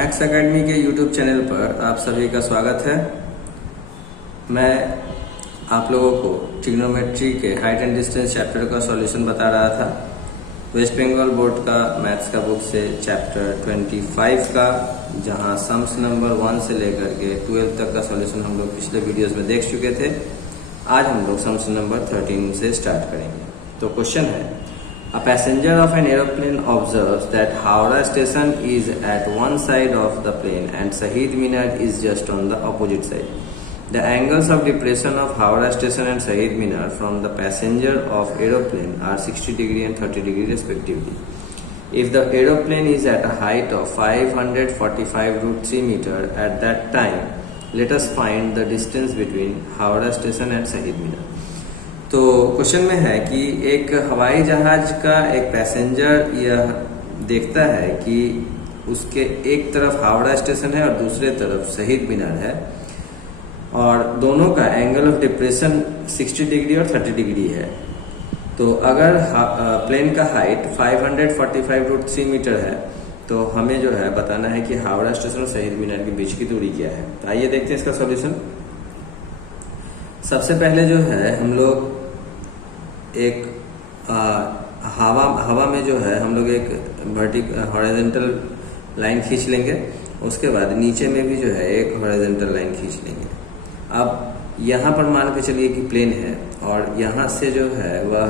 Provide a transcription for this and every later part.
Max academy के YouTube channel पर आप सभी का स्वागत है। मैं आप लोगों को ट्रिग्नोमेट्री के हाइट एंड डिस्टेंस चैप्टर का सॉल्यूशन बता रहा था। वेस्ट बंगाल बोर्ड का मैथ्स का बुक से चैप्टर 25 का, जहां सम्स नंबर 1 से लेकर के 12 तक का सॉल्यूशन हम लोग पिछले वीडियोस में देख चुके थे। आज हम लोग सम्स नंबर 13 से स्टार्ट करेंगे। तो क्वेश्चन है, a passenger of an aeroplane observes that Howrah station is at one side of the plane and Shahid Minar is just on the opposite side. The angles of depression of Howrah station and Shahid Minar from the passenger of aeroplane are 60 degree and 30 degree respectively. If the aeroplane is at a height of 545√3 meter at that time, let us find the distance between Howrah station and Shahid Minar. तो question में है कि एक हवाई जहाज का एक passenger यह देखता है कि उसके एक तरफ हावड़ा स्टेशन है और दूसरे तरफ शहीद मीनार है और दोनों का एंगल ऑफ डिप्रेशन 60 डिग्री और 30 डिग्री है। तो अगर प्लेन का हाइट 545√3 मीटर है तो हमें जो है बताना है कि हावड़ा स्टेशन और शहीद मीनार के बीच की दूरी क्या है। तो आइए देखते हैं इसका सॉल्यूशन। सबसे पहले जो है हम लोग एक हवा में जो है हम लोग एक हॉरिजॉन्टल लाइन खींच लेंगे। उसके बाद नीचे में भी जो है एक हॉरिजॉन्टल लाइन खींच लेंगे। अब यहाँ पर मान के चलिए कि प्लेन है और यहाँ से जो है वह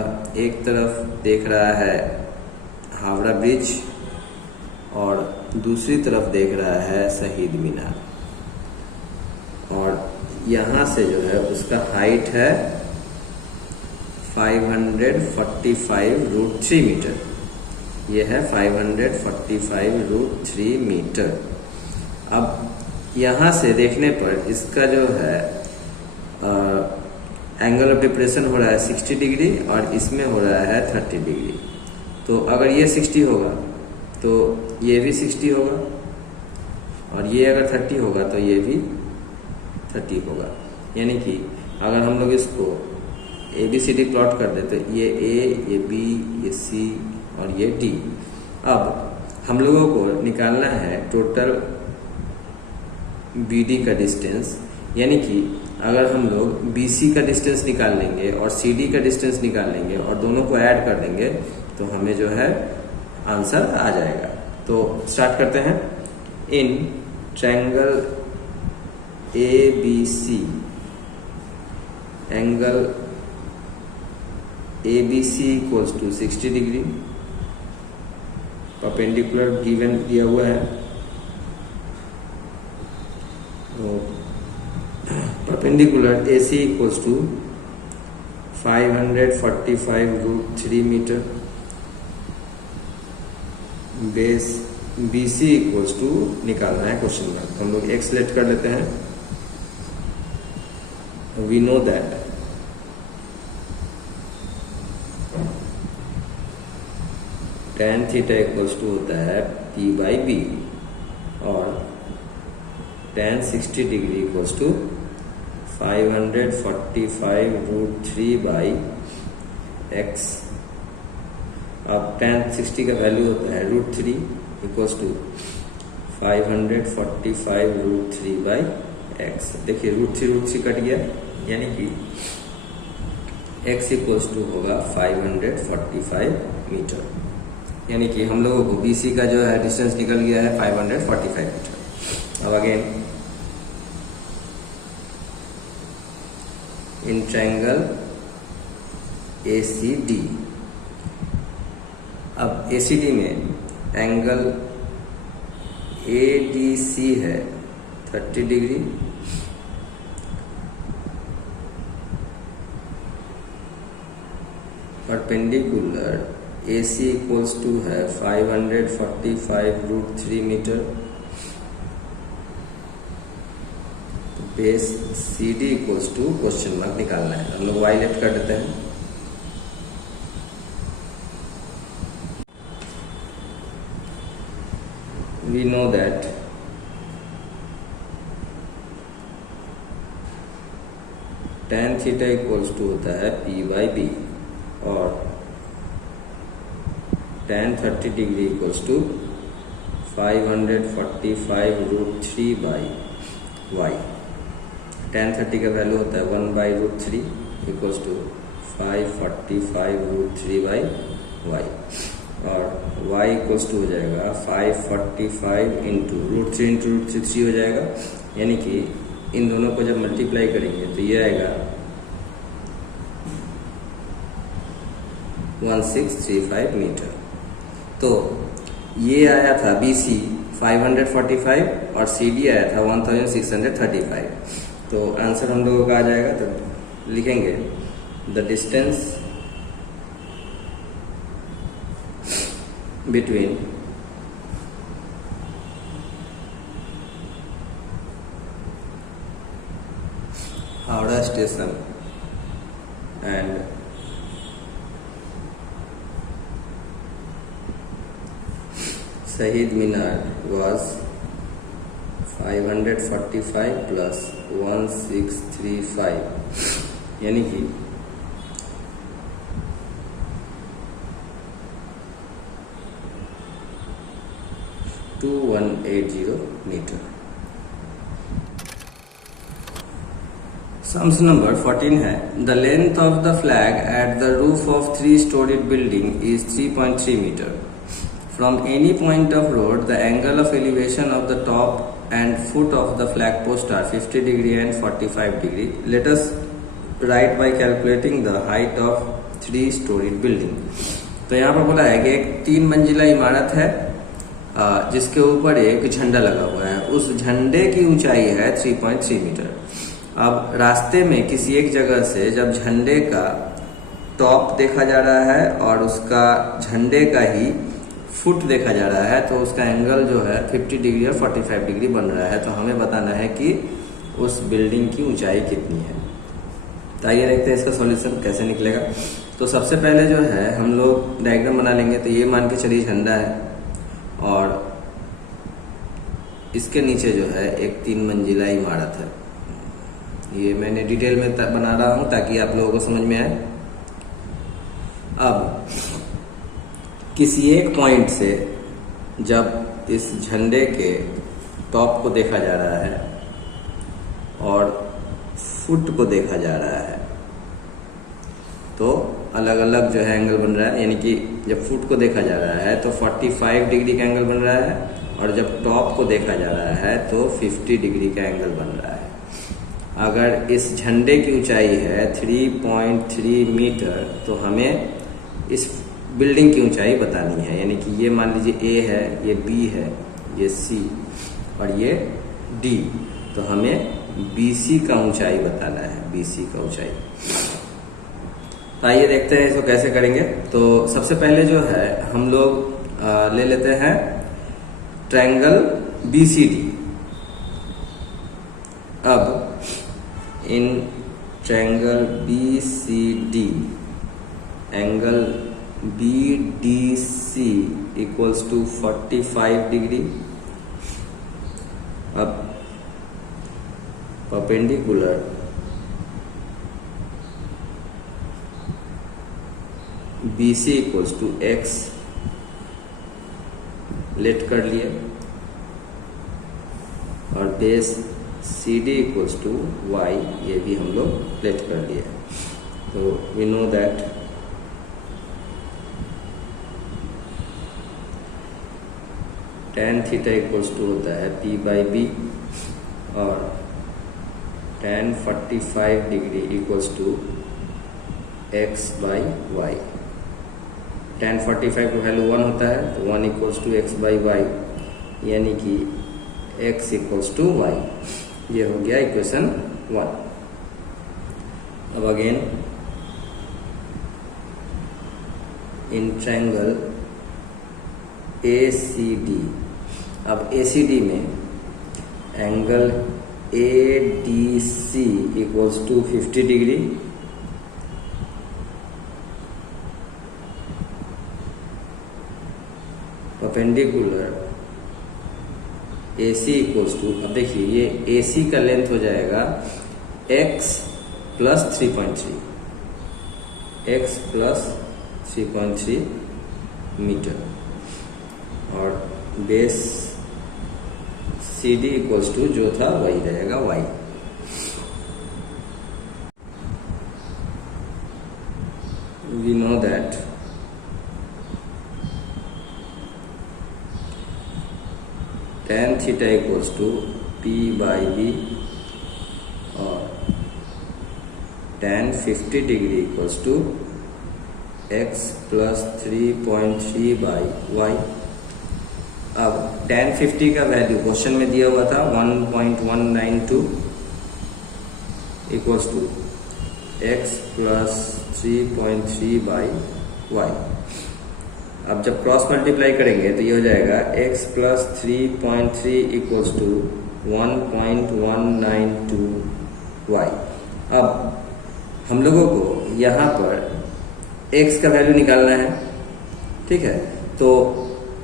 एक तरफ देख रहा है हावड़ा ब्रिज और दूसरी तरफ देख रहा है शहीद मीनार, और यहाँ से जो है उसका हाइट है 545√3 मीटर। यह है 545√3 मीटर। अब यहाँ से देखने पर इसका जो है एंगल ऑफ डिप्रेशन हो रहा है 60 डिग्री और इसमें हो रहा है 30 डिग्री। तो अगर ये 60 होगा तो ये भी 60 होगा और ये अगर 30 होगा तो ये भी 30 होगा। यानी कि अगर हम लोग इसको ABCD प्लॉट कर देते, ये A, ये B, ये C और ये D। अब हम लोगों को निकालना है टोटल BD का डिस्टेंस, यानी कि अगर हम लोग BC का डिस्टेंस निकाल लेंगे और CD का डिस्टेंस निकाल लेंगे और दोनों को ऐड कर देंगे तो हमें जो है आंसर आ जाएगा। तो स्टार्ट करते हैं। In triangle ABC, angle ABC equals to 60 degree, perpendicular given दिया हुआ है। Perpendicular AC equals to 545√3 metre, base BC equals to निकालना है क्वेश्चन में। हम लोग X सेलेक्ट कर लेते हैं। We know that tan theta equals to होता है P/B और tan 60 degree equals to 545√3/x। अब tan 60 का वैल्यू होता है √3 इक्वल्स टू 545√3/x। देखिए √3 कट गया, यानी कि x इक्वल्स टू होगा 545 मीटर। यानी कि हम लोगों को BC का जो है डिस्टेंस निकल गया है 545 मीटर। अब अगेन इन ट्रायंगल ACD, अब ACD में एंगल ADC है 30 degree, perpendicular AC equals to है 545√3 metre, base CD equals to question mark निकालना है। हम लोग Y लेफ्ट कर देते हैं। We know that tan theta equals to होता है P/B और tan 30 degree equals to 545√3/y। tan 30 का वैल्यू होता है 1/√3 इक्वल्स टू 545√3/y और y इक्वल्स टू हो जाएगा 545 इंटू √3 हो जाएगा, यानी कि इन दोनों को जब मल्टीप्लाई करेंगे तो ये आएगा 1635 मीटर। तो ये आया था BC 545 और CD आया था 1635। तो आंसर हम लोगों का आ जाएगा, तो लिखेंगे the distance between Howrah station and शहीद मीनार was 545 plus 1635, यानी कि 2180 मीटर। सम्स नंबर 14 है the length of the flag at the roof of 3-storied building is 3.3 metre. From any point of road, the angle of elevation of the top and foot of the flag post are 50 degree and 45 degree. Let us write by calculating the height of 3-storied building. तो यहाँ पर बोला है कि एक 3 मंजिला इमारत है जिसके ऊपर एक झंडा लगा हुआ है। उस झंडे की ऊंचाई है 3.3 मीटर। अब रास्ते में किसी एक जगह से जब झंडे का टॉप देखा जा रहा है और उसका झंडे का ही फुट देखा जा रहा है, तो उसका एंगल जो है 50 डिग्री और 45 डिग्री बन रहा है। तो हमें बताना है कि उस बिल्डिंग की ऊंचाई कितनी है। तो आइए देखते हैं इसका सॉल्यूशन कैसे निकलेगा। तो सबसे पहले जो है हम लोग डायग्राम बना लेंगे। तो ये मान के चलिए झंडा है और इसके नीचे जो है एक 3 मंजिला इमारत है। ये मैंने डिटेल में बना रहा हूं ताकि आप लोगों को समझ में आए। अब किसी एक पॉइंट से जब इस झंडे के टॉप को देखा जा रहा है और फुट को देखा जा रहा है, तो अलग अलग जो है एंगल बन रहा है। यानी कि जब फुट को देखा जा रहा है तो 45 डिग्री का एंगल बन रहा है और जब टॉप को देखा जा रहा है तो 50 डिग्री का एंगल बन रहा है। अगर इस झंडे की ऊंचाई है 3.3 मीटर, तो हमें इस बिल्डिंग की ऊंचाई बतानी है। यानी कि ये मान लीजिए A है, ये B है, ये C और ये D। तो हमें BC का ऊंचाई बताना है, BC का ऊंचाई। तो आइए देखते हैं इसको कैसे करेंगे। तो सबसे पहले जो है हम लोग ले लेते हैं ट्रायंगल BCD। अब in triangle BCD angle BDC equals to 45 degree. अब perpendicular BC equals to X let कर लिए और base CD equals to Y ये भी हम लोग लेट कर लिए। तो we know that tan theta equals to होता है P/B और tan 45 degree equals to X/Y। tan 45 का वैल्यू 1 होता है, तो 1 इक्वल्स टू X/Y, यानी कि X इक्वल्स टू Y। ये हो गया इक्वेशन 1। अब अगेन इन ट्रायंगल ACD। अब ACD में angle ADC equals to 50 degree. Perpendicular AC equals to, अब देखिए ये AC का लेंथ हो जाएगा X plus 3.3, X plus 3.3 metre और base C D equals to जो था वही रहेगा y। We know that tan theta equals to p by B और tan 50 degree equals to x plus 3.3 by Y. अब tan 50 का वैल्यू क्वेश्चन में दिया हुआ था 1.192 equals to x plus 3.3 by Y. अब जब क्रॉस मल्टीप्लाई करेंगे तो ये हो जाएगा x plus 3.3 equals to 1.192 y। अब हम लोगों को यहाँ पर x का वैल्यू निकालना है, ठीक है। तो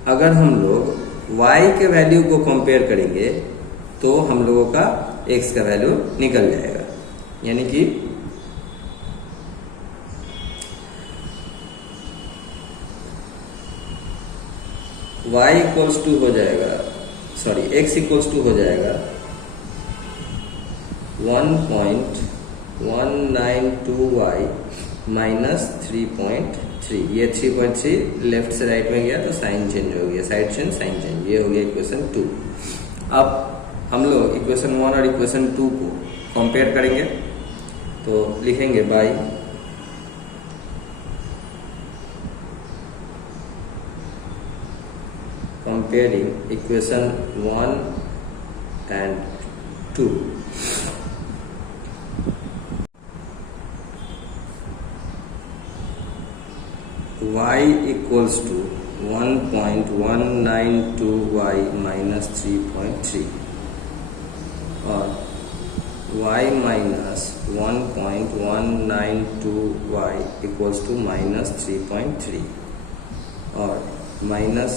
अगर हम लोग y के वैल्यू को कंपेयर करेंगे तो हम लोगों का x का वैल्यू निकल जाएगा, यानी कि y इक्वल्स टू हो जाएगा, सॉरी x इक्वल्स टू हो जाएगा 1.192y माइनस 3.3। ये 3.3 लेफ्ट से राइट में गया तो साइन चेंज हो गया, साइड चेंज साइन चेंज। ये हो गया इक्वेशन 2। अब हम लोग इक्वेशन 1 और इक्वेशन 2 को कंपेयर करेंगे तो लिखेंगे by comparing equation 1 and 2। y equals to 1.192y minus 3.3 और y minus 1.192y equals to minus 3.3 और minus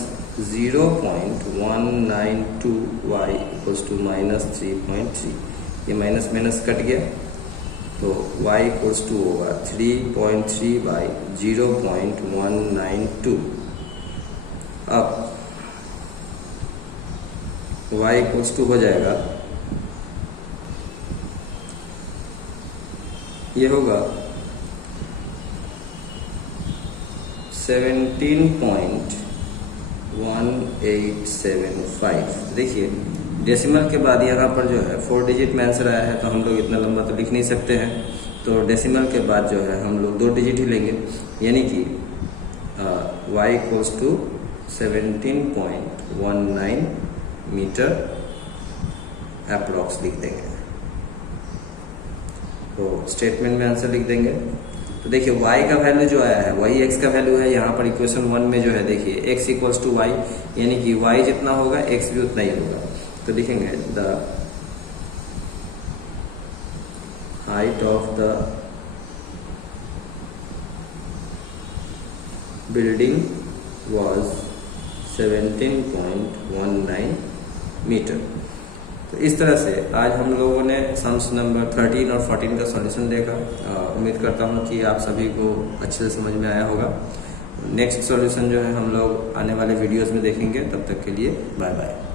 0.192y equals to minus 3.3। ये माइनस माइनस कट गया तो y equals to होगा 3.3 बाई 0.192। अब y equals to हो जाएगा, ये होगा 17.1875। देखिए डेसिमल के बाद यहाँ पर जो है 4 डिजिट में आंसर आया है, तो हम लोग इतना लंबा तो लिख नहीं सकते हैं, तो डेसिमल के बाद जो है हम लोग 2 डिजिट ही लेंगे, यानी कि y equals to 17.19 metre approx लिख देंगे। तो स्टेटमेंट में आंसर लिख देंगे। तो देखिए y का वैल्यू जो आया है वही x का वैल्यू है। यहाँ पर इक्वेशन 1 में जो है देखिए x इक्वल्स टू y, यानी कि y जितना होगा x भी उतना ही होगा। तो लिखेंगे the height of the building was 17.19 metre. तो इस तरह से आज हम लोगों ने सम्स नंबर 13 और 14 का सॉल्यूशन देखा। उम्मीद करता हूँ कि आप सभी को अच्छे से समझ में आया होगा। नेक्स्ट सॉल्यूशन जो है हम लोग आने वाले वीडियोस में देखेंगे। तब तक के लिए बाय बाय।